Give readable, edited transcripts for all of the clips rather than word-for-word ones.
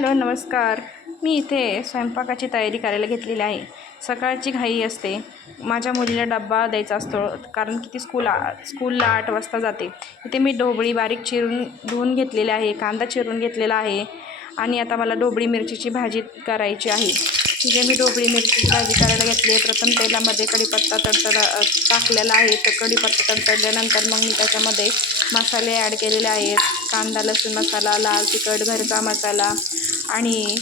Hello नमस्कार. मी इथे स्वयंपाकाची तयारी करायला घेतलेली आहे. सकाळची घाई असते. माझ्या मुलीला डब्बा द्यायचा असतो कारण की ती स्कूलला 8 वाजता जाते. इथे मी ढोबळी बारीक चिरून धुवून घेतलेले आहे, कांदा चिरून घेतलेला आहे आणि आता मला ढोबळी मिरचीची भाजी करायची आहे. तिथे मी ढोबळी मिरचीची भाजी करायला घेतली आहे. प्रथम तेलामध्ये कढीपत्ता टाकलेला आहे. तर कढीपत्ता तडतडल्यानंतर मग मी त्याच्यामध्ये मसाले ॲड केलेले आहेत. कांदा लसूण मसाला, लाल तिखट, घरचा मसाला आणि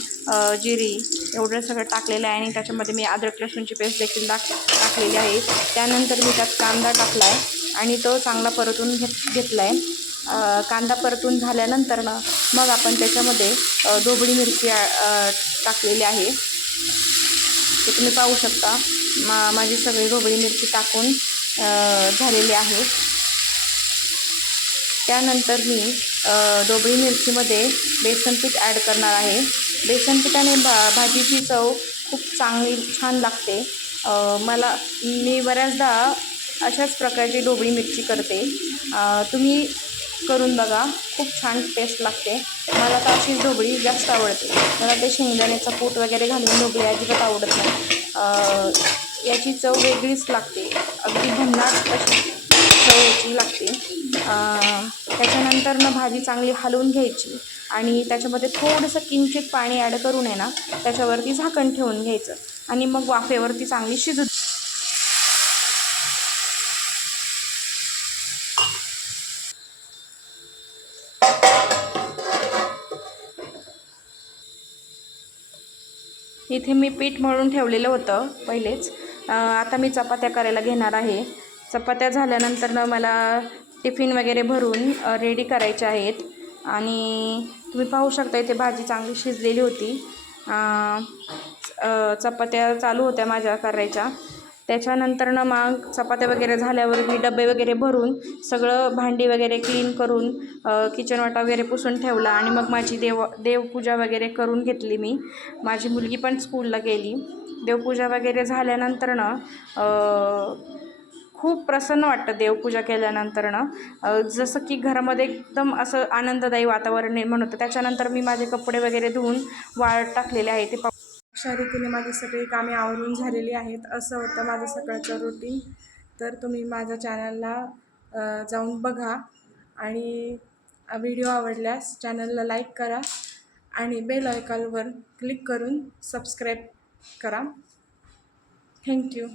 जिरी एवढं सगळं टाकलेलं आहे आणि त्याच्यामध्ये मी अद्रक लसूणची पेस्ट देखील टाकलेली आहे. त्यानंतर मी त्यात कांदा टाकला आहे आणि तो चांगला परतून घेतला आहे. कांदा परतून झाल्यानंतर मग आपण त्याच्यामध्ये ढोबळी मिरची टाकलेली आहे. ते तुम्ही पाहू शकता. माझी सगळी ढोबळी मिरची टाकून झालेली आहे. त्यानंतर मी ढोबळी मिरचीमध्ये बेसन पीठ ॲड करणार आहे. बेसन पिठाने भाजीची चव खूप छान लागते. मी बऱ्याचदा अशाच प्रकारची ढोबळी मिरची करते. तुम्ही करून बघा, खूप छान टेस्ट लागते. मला तर अशीच ढोबळी जास्त आवडते. मला ते शेंगदाण्याचा कूट वगैरे घालून ढोबळी अजिबात आवडत नाही. याची चव वेगळीच लागते, अगदी भन्नाट अशी चव याची लागते. त्याच्यानंतर भाजी चांगली हलवून घ्यायची आणि त्याच्यामध्ये थोडंसं किंचित पाणी ॲड करून आहे ना त्याच्यावरती झाकण ठेवून घ्यायचं आणि मग वाफेवरती चांगली शिजू. इथे मी पीठ मळून ठेवलेलं होतं पहिलेच. आता मी चपात्या करायला घेणार आहे. चपात्या झाल्यानंतर मला टिफिन वगैरे भरून रेडी करायचे आहेत आणि तुम्ही पाहू शकता इथे भाजी चांगली शिजलेली होती. चपात्या चालू होत्या माझ्या करायच्या. त्याच्यानंतर मग चपात्या वगैरे झाल्यावर मी डबे वगैरे भरून सगळं भांडी वगैरे क्लीन करून किचन वाटा वगैरे पुसून ठेवला आणि मग माझी देवपूजा वगैरे करून घेतली मी. माझी मुलगी पण स्कूलला गेली. देवपूजा वगैरे झाल्यानंतर खूप प्रसन्न वाटतं देवपूजा केल्यानंतर जसं की घरामध्ये एकदम असं आनंददायी वातावरण निर्माण होतं. त्याच्यानंतर मी माझे कपडे वगैरे धुवून वाळत टाकलेले आहे. ते अशा रीतीने माझी सगळी कामे आवरून झालेली आहेत. असं होतं माझं सकाळचं रुटीन. तर तुम्ही माझ्या चॅनलला जाऊन बघा आणि व्हिडिओ आवडल्यास चॅनलला लाईक करा आणि बेल आयकॉनवर क्लिक करून सबस्क्राईब करा. थँक्यू.